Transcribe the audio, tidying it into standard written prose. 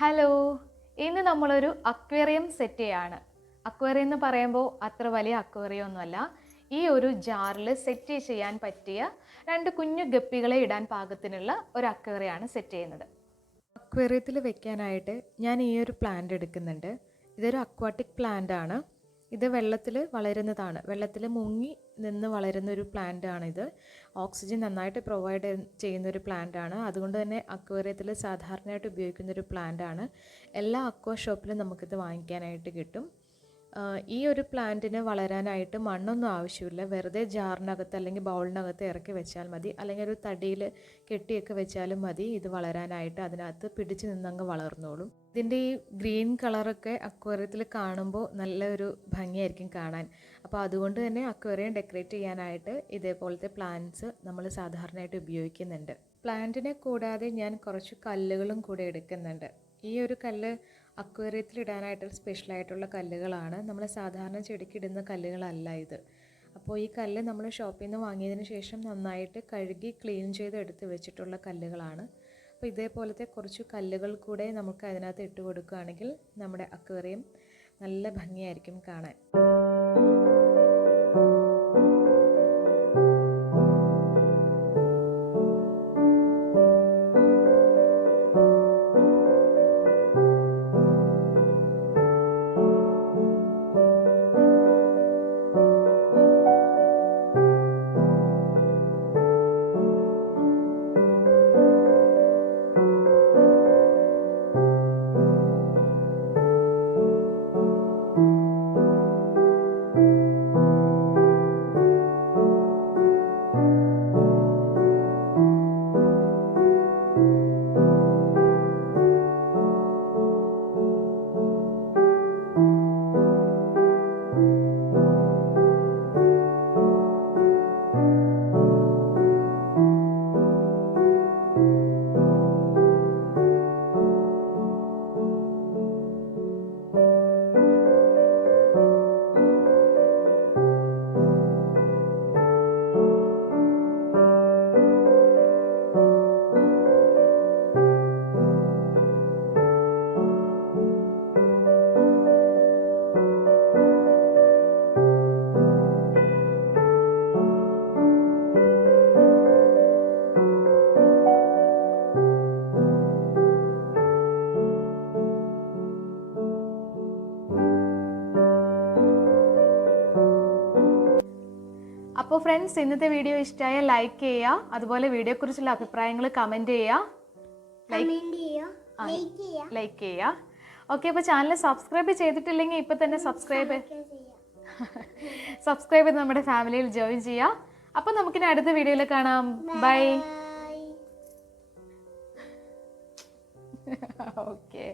Hello, ഇന്ന് നമ്മളൊരു aquarium set ചെയ്യാണ്. അക്വേറിയം എന്ന് പറയുമ്പോൾ അത്ര വലിയ അക്വേറിയം ഒന്നുമല്ല. ഈ ഒരു ജാറിൽ സെറ്റ് ചെയ്യാൻ പറ്റിയ 2 കുഞ്ഞു ഗപ്പികളെ ഇടാൻ പാകത്തിനുള്ള ഒരു അക്വേറിയമാണ് സെറ്റ് ചെയ്യുന്നത്. അക്വേറിയത്തിൽ വെക്കാനായിട്ട് ഞാൻ ഈ ഒരു പ്ലാന്റ് എടുക്കുന്നുണ്ട്. ഇതൊരു അക്വാട്ടിക് പ്ലാന്റ് ആണ്. ഇത് വെള്ളത്തിൽ വളരുന്നതാണ്. വെള്ളത്തിൽ മുങ്ങി നിന്ന് വളരുന്ന ഒരു പ്ലാന്റ് ആണിത്. ഓക്സിജൻ നന്നായിട്ട് പ്രൊവൈഡ് ചെയ്യുന്ന ഒരു പ്ലാന്റ് ആണ്. അതുകൊണ്ട് തന്നെ അക്വേറിയത്തിൽ സാധാരണയായിട്ട് ഉപയോഗിക്കുന്ന ഒരു പ്ലാന്റ് ആണ്. എല്ലാ അക്വാ ഷോപ്പിലും നമുക്കിത് വാങ്ങിക്കാനായിട്ട് കിട്ടും. ഈ ഒരു പ്ലാന്റിന് വളരാനായിട്ട് മണ്ണൊന്നും ആവശ്യമില്ല. വെറുതെ ജാറിനകത്ത് അല്ലെങ്കിൽ ബൗളിനകത്ത് ഇറക്കി വെച്ചാൽ മതി, അല്ലെങ്കിൽ ഒരു തടിയിൽ കെട്ടിയൊക്കെ വെച്ചാലും മതി. ഇത് വളരാനായിട്ട് അതിനകത്ത് പിടിച്ച് നിന്നങ്ങ് വളർന്നോളും. ഇതിൻ്റെ ഈ ഗ്രീൻ കളറൊക്കെ അക്വേറിയത്തിൽ കാണുമ്പോൾ നല്ലൊരു ഭംഗിയായിരിക്കും കാണാൻ. അപ്പോൾ അതുകൊണ്ട് തന്നെ അക്വേറിയം ഡെക്കറേറ്റ് ചെയ്യാനായിട്ട് ഇതേപോലത്തെ പ്ലാന്റ്സ് നമ്മൾ സാധാരണയായിട്ട് ഉപയോഗിക്കുന്നുണ്ട്. പ്ലാന്റിനെ കൂടാതെ ഞാൻ കുറച്ച് കല്ലുകളും കൂടെ എടുക്കുന്നുണ്ട്. ഈ ഒരു കല്ല് അക്വേറിയത്തിൽ ഇടാനായിട്ട് സ്പെഷ്യലായിട്ടുള്ള കല്ലുകളാണ്. നമ്മൾ സാധാരണ ചെടിക്ക് ഇടുന്ന കല്ലുകളല്ല ഇത്. അപ്പോൾ ഈ കല്ല് നമ്മൾ ഷോപ്പിൽ നിന്ന് വാങ്ങിയതിന് ശേഷം നന്നായിട്ട് കഴുകി ക്ലീൻ ചെയ്ത് എടുത്ത് വെച്ചിട്ടുള്ള കല്ലുകളാണ്. അപ്പോൾ ഇതേപോലത്തെ കുറച്ച് കല്ലുകൾ കൂടെ നമുക്ക് അതിനകത്ത് ഇട്ട് കൊടുക്കുകയാണെങ്കിൽ നമ്മുടെ അക്വേറിയം നല്ല ഭംഗിയായിരിക്കും കാണാൻ. അപ്പോൾ ഫ്രണ്ട്സ്, ഇന്നത്തെ വീഡിയോ ഇഷ്ടമായ ലൈക്ക് ചെയ്യുക. അതുപോലെ വീഡിയോയെക്കുറിച്ചുള്ള അഭിപ്രായങ്ങൾ കമൻറ്റ് ചെയ്യുക, ലൈക്ക് ചെയ്യുക. ഓക്കെ, അപ്പോൾ ചാനൽ സബ്സ്ക്രൈബ് ചെയ്തിട്ടില്ലെങ്കിൽ ഇപ്പോൾ തന്നെ സബ്സ്ക്രൈബ് ചെയ്ത് നമ്മുടെ ഫാമിലിയിൽ ജോയിൻ ചെയ്യുക. അപ്പോൾ നമുക്കിനി അടുത്ത വീഡിയോയിൽ കാണാം. ബൈ. ഓക്കെ.